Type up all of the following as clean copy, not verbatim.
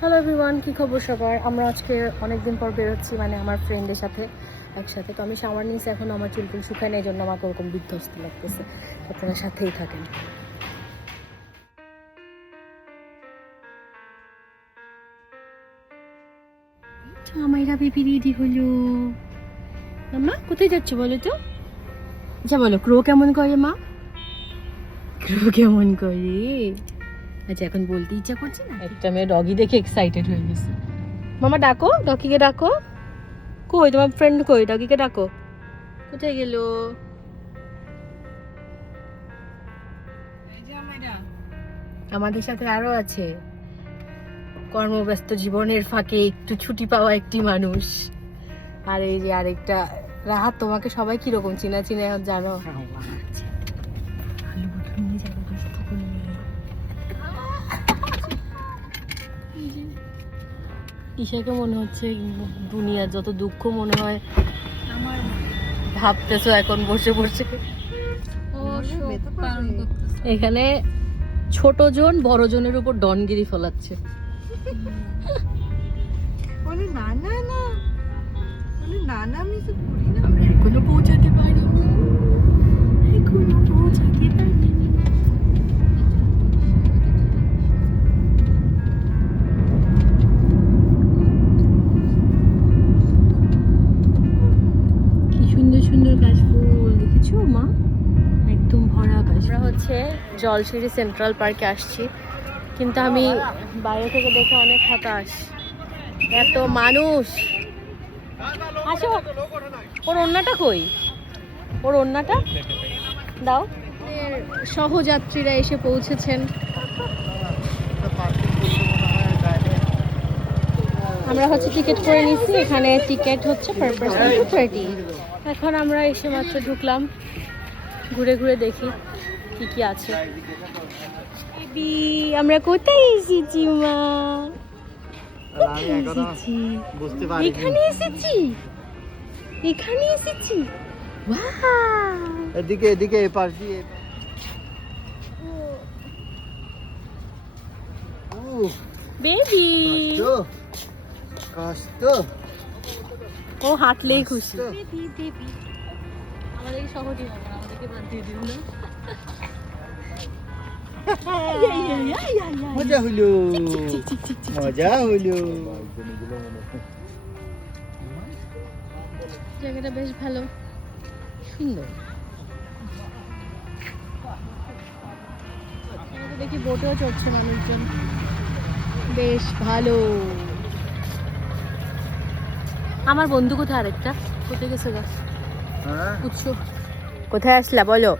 Hello everyone, কী খবর সবার? আমরা আজকে অনেক দিন পর বেরোচ্ছি, মানে আমার ফ্রেন্ডের সাথে একসাথে। তো আমি শাওয়ার নিয়েছি, এখন আমার চুলটুল শুকায় না, এই জন্য আমাকে ওরকম বিধ্বস্ত লাগতেছে। আপনারা সাথেই থাকেন। আমাইরা বেবি রেডি হলো। মা কোথায় যাচ্ছে বলো তো? আচ্ছা বলো, ক্রো কেমন করে মা? ক্রো কেমন করে? আচ্ছা এখন বলতে ইচ্ছা করছে না। একটা মেয়ে ডগি দেখে এক্সাইটেড হয়ে গেছে। মামা ডাকো, ডগিকে ডাকো। কই তোমার ফ্রেন্ড কই? ডগিকে ডাকো। কোথায় গেল? আমাদের সাথে আরো আছে কর্মব্যস্ত জীবনের ফাঁকে একটু ছুটি পাওয়া একটি মানুষ। আর এই যে আরেকটা রাহাত। তোমাকে সবাই কিরকম চিনা চিনা জানো? ঈশাকে মনে হচ্ছে দুনিয়ার যত দুঃখ মনে হয় আমার ভাবতেছো এখন বসে বসে। এখানে ছোট জন বড় জনের উপর ডনগিরি ফলাচ্ছে। আমরা এখনো পৌঁছাতে পারি, এখনো পৌঁছাতে পারি। কি সুন্দর সুন্দর গাছ ফুল দেখেছো মা? একদম ভরা গাছ। আমরা হচ্ছে জলশিরি সেন্ট্রাল পার্কে আসছি, কিন্তু আমি বাইরে থেকে দেখে অনেক হতাশ। এত মানুষ। আসো, ওর ওড়নাটা কই? ওর ওড়নাটা দাও। সহযাত্রীরা এসে পৌঁছেছেন। আমরা হচ্ছে টিকিট করে নিচ্ছি। এখানে টিকিট হচ্ছে পার পারসন 230। এখন আমরা এসে মাত্র ঢুকলাম, ঘুরে ঘুরে দেখি কি কি আছে। বেবি আমরা কোথায় এসেছি মা? এখানে এসেছি, এখানে এসেছি। এদিকে এদিকে এপাশ দিয়ে। বেবি কষ্ট। ও হাঁটলেই খুশি। আমাদের সহজই হবে, আমাদেরকে বাদ দিয়ে দিন না। মজা হইলো, মজা হইলো। জায়গাটা বেশ ভালো, সুন্দর। দেখি বোটেও চড়ছে মানুষজন, বেশ ভালো। আমার বন্ধু কোথায়? আরেকটা কোথায় গেছে গা? উৎস কোথায় আসলা বলো?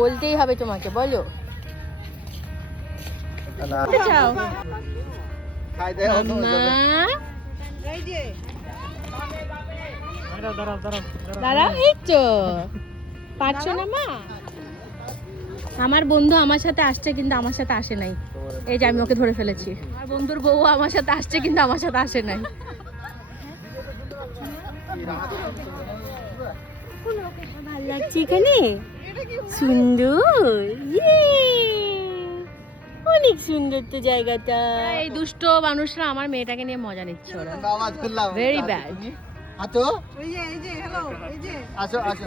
বলতেই হবে তোমাকে, বলো। যাও দাঁড়াও, এই তো পারছো না মা। আমার বন্ধু আমার সাথে আসছে কিন্তু আমার সাথে আসে নাই। এই যে আমি ওকে ধরে ফেলেছি। আমার বন্ধুর বউ আমার সাথে আসছে কিন্তু আমার সাথে আসে নাই। ভালো লাগছে এখানে, সুন্দর, অনেক সুন্দর তো জায়গাটা। এই দুষ্ট মানুষরা আমার মেয়েটাকে নিয়ে মজা নিচ্ছে, ওরা ভেরি ব্যাড। আসো আসো আসো।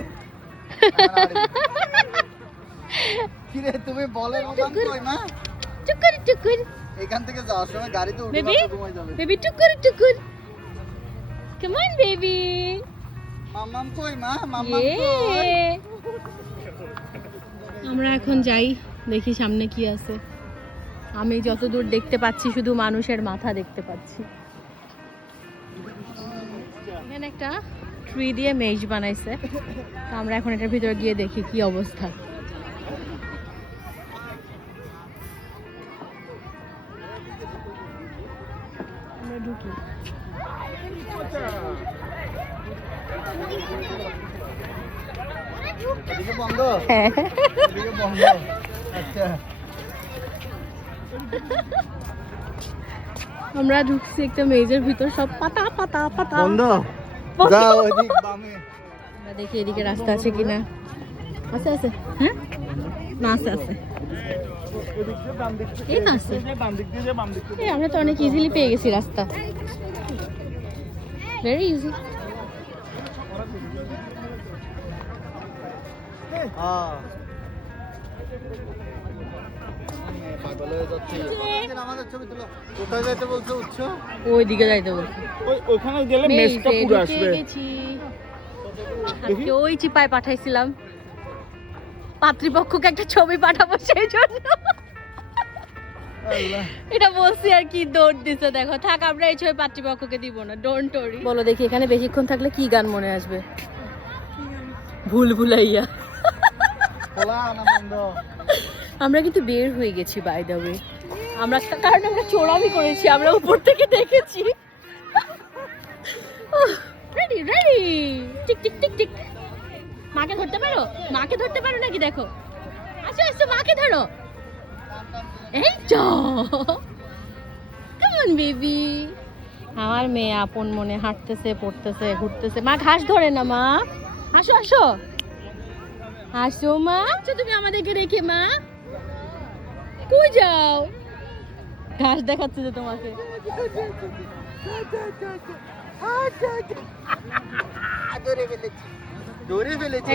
কিরে তুমি বলের মতন কই মা? টুকুর টুকুর। এখান থেকে যাওয়ার সময় গাড়িতে উঠে বেবি ঘুমাই যাবে। বেবি টুকুর টুকুর। Come on baby. মাম্মাম কই মা? মাম্মাম কই? আমরা এখন যাই, দেখি সামনে কি আছে। আমি যতদূর দেখতে পাচ্ছি শুধু মানুষের মাথা দেখতে পাচ্ছি। এখানে একটা ট্রি দিয়ে মেজ বানাইছে, তো আমরা এখন এটার ভিতরে গিয়ে দেখি কি অবস্থা। আমরা ঢুকি। এদিকে বন্ধ? এদিকে বন্ধ। আচ্ছা আমরা ঢুকছি একটা মেজের ভিতর, সব পাতা পাতা পাতা বন্ধ। যাও ওদিক বামে। আমরা দেখি এদিকে রাস্তা আছে কিনা। আছে আছে, হ্যাঁ না আছে আছে। এই তো আছে। এই আমরা তো অনেক ইজিলি পেয়ে গেছি রাস্তা, ভেরি ইজি। পাগল হয়ে যাচ্ছে। আমাদের ছবি তুলো। কোথায় যাইতে বলছো উৎস? ওই দিকে যাইতে বলছি। ওখানে গেলে মেসটা পুরো আসবে। আজকে ওই চিপায় পাঠাইছিলাম পাত্রীপক্ষকে একটা ছবি পাঠাবো সেই জন্য। এটা বলছি আর কি দৌড় দিছে দেখো। থাক আমরা এই ছবি পাত্রীপক্ষকে দিব না, ডোন্ট ওরি। বলো দেখি এখানে বেশিক্ষণ থাকলে কি গান মনে আসবে? ভুল ভুলাইয়া। আমরা কিন্তু বের হয়ে গেছি বাই দ্য ওয়ে। আমরা কারণ আমরা চোরামি করেছি, আমরা উপর থেকে দেখেছি। Ready ready, tick tick tick tick. মাকে ধরতে পারো? মাকে ধরতে পারো নাকি দেখো? আসো আসো মাকে ধরো। এই তো কেমন বেবি আমার মেয়ে আপন মনে হাঁটতেছে, পড়তেছে, ঘুরতেছে। মা ঘাস ধরে না মা। আসো আসো আসো মা। আচ্ছা তুমি আমাদেরকে রেখে মা কই যাও? ঘাস দেখাচ্ছে যে তোমাকে।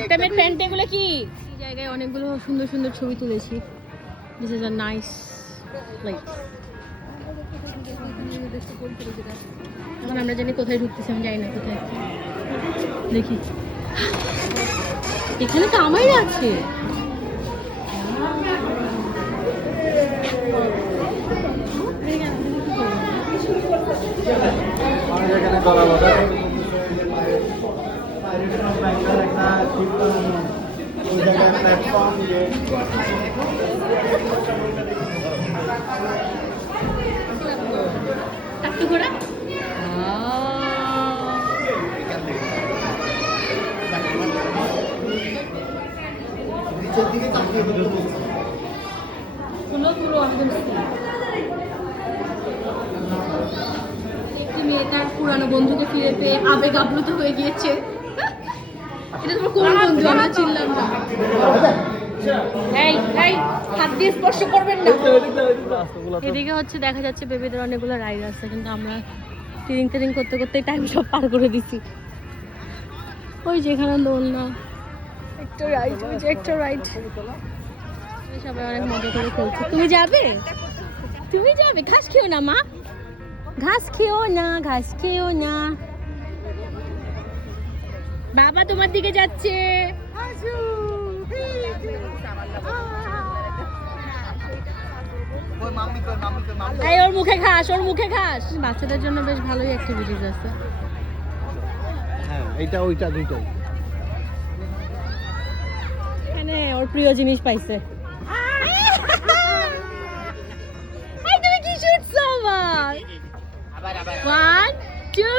একটা মিনিট ফ্রেন্ড, এগুলো কি? এই জায়গায় অনেকগুলো সুন্দর সুন্দর ছবি তুলেছি। This is a nice place. এখন আমরা জানি কোথায় ঢুকতেছি, আমি জানি না কোথায়। দেখি এখানে তো আমারই আছে। একটু ঘোরা। একটি মেয়ে তার পুরানো বন্ধুকে ফিরে পেয়ে আবেগ আপ্লুত হয়ে গিয়েছে। এটা তোমার কোন বন্ধু? আমরা চিনলাম না। এই এই হাত দিয়ে স্পর্শ করবেন না। এদিকে হচ্ছে দেখা যাচ্ছে বেবিদের অনেকগুলো রাইড আছে, কিন্তু আমরা ট্রেনিং ট্রেনিং করতে করতে টাইম সব পার করে দিছি। ওই যেখানে দোলনা, একটা রাইড, ওই যে একটা রাইড। সবাই অনেক মজা করে খেলছে। তুমি যাবে? তুমি যাবে? ঘাস খেও না মা, ঘাস খেও না, ঘাস খেও না। বাবা তোমার দিকে যাচ্ছে। এই ওর মুখে ঘাস, ওর মুখে ঘাস। বাচ্চাদের জন্য বেশ ভালোই অ্যাক্টিভিটিস আছে। হ্যাঁ এইটা ওইটা দুইটাই। এখানে ওর প্রিয় জিনিস পাইছে। এই তুমি কি শুটছো আমার? 1 2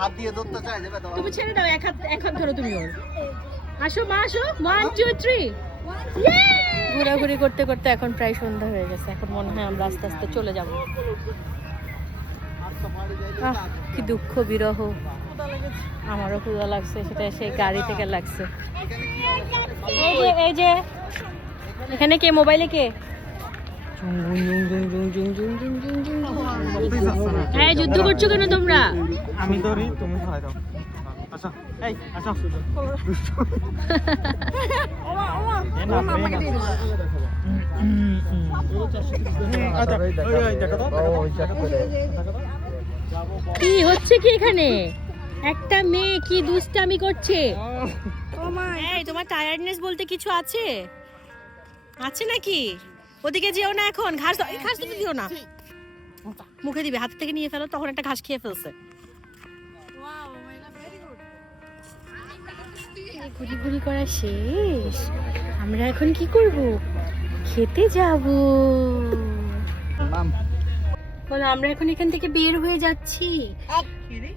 হাত দিয়ে ধরতে চাই যাবে তো। তুমি ছেড়ে দাও, এক হাত ধরো তুমি ওর। আসো মা আসো, 1 2 3। ঘোরাঘুরি করতে করতে এখন প্রায় সন্ধ্যা হয়ে গেছে। এখন মনে হয় আমরা আস্তে আস্তে চলে যাব। কি দুঃখ বিরহ। আমারও ক্ষুধা লাগছে, সেটা সেই গাড়ি থেকে লাগছে। এই যে এখানে কে? মোবাইলে কে? হ্যাঁ যুদ্ধ করছো কেন তোমরা? আমি ধরি, তুমি ধরে দাও। আচ্ছা এই আচ্ছা কি হচ্ছে কি এখানে? একটা মেয়ে কি দুষ্টামি করছে? এই তোমার টায়ার্ডনেস বলতে কিছু আছে? আছে নাকি? ওদিকে যেও না এখন। ঘাস তো দিও না, মুখে দিবে। হাত থেকে নিয়ে ফেলো, তখন একটা ঘাস খেয়ে ফেলছে। ঘুরি ঘুরি করা শেষ। আমরা এখন কি করব? খেতে যাব। বলো আমরা এখন এখান থেকে বের হয়ে যাচ্ছি।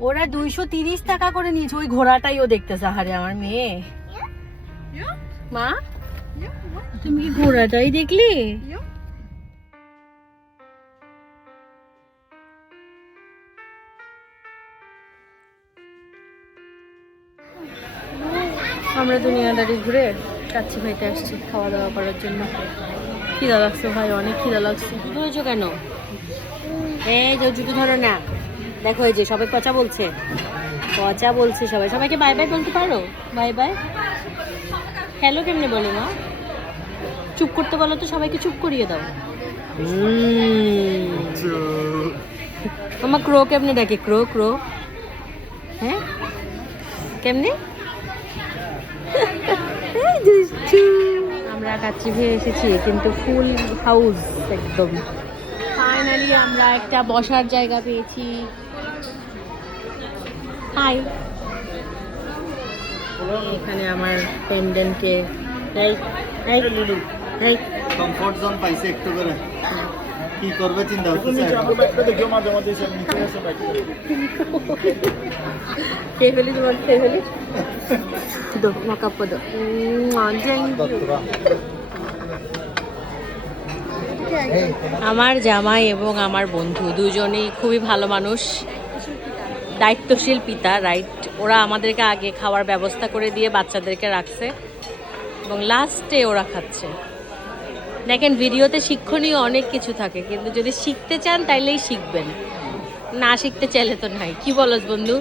ওরা 230 টাকা করে নিয়েছে। ওই ঘোড়াটাই ও দেখতেছে। আরে আমার মেয়ে। মা তুমি কি ঘোড়াটাই দেখলে? আমরা দুনিয়াদারি ঘুরে কাচ্চি খাইতে আসছি খাওয়া দাওয়া করার জন্য। খিদা লাগছে ভাই, অনেক খিদা লাগছে। জুতো হয়েছো কেন? এই যে জুতো ধরো না, দেখো এই যে সবাই পচা বলছে, পচা বলছে সবাই। সবাইকে বাই বাই বলতে পারো? বাই বাই হ্যালো কেমনে বলো মা? চুপ করতে বলো তো, সবাইকে চুপ করিয়ে দাও। মামা ক্রো কেমনে ডাকে? ক্রো ক্রো, হ্যাঁ কেমনে? আমরা কাচ্চি খেয়ে এসেছি কিন্তু ফুল হাউস একদম। ফাইনালি আমরা একটা বসার জায়গা পেয়েছি। হাই, এখানে আমার পেন্ডেন্টকে কমফোর্ট জোন পাইছে একটু করে, কি করবে চিন্তা হচ্ছে। খেয়ে ফেলি, তোমার খেয়ে ফেলি। দো মাকাপ্পা দো। আমার জামাই এবং আমার বন্ধু দুজনেই খুবই ভালো মানুষ, দায়িত্বশীল পিতা, রাইট। ওরা আমাদেরকে আগে খাওয়ার ব্যবস্থা করে দিয়ে বাচ্চাদেরকে রাখছে এবং লাস্টে ওরা খাচ্ছে। দেখেন ভিডিওতে শিক্ষণীয় অনেক কিছু থাকে, কিন্তু যদি শিখতে চান তাইলেই শিখবেন, না শিখতে চাইলে তো নাই। কি বলস বন্ধু?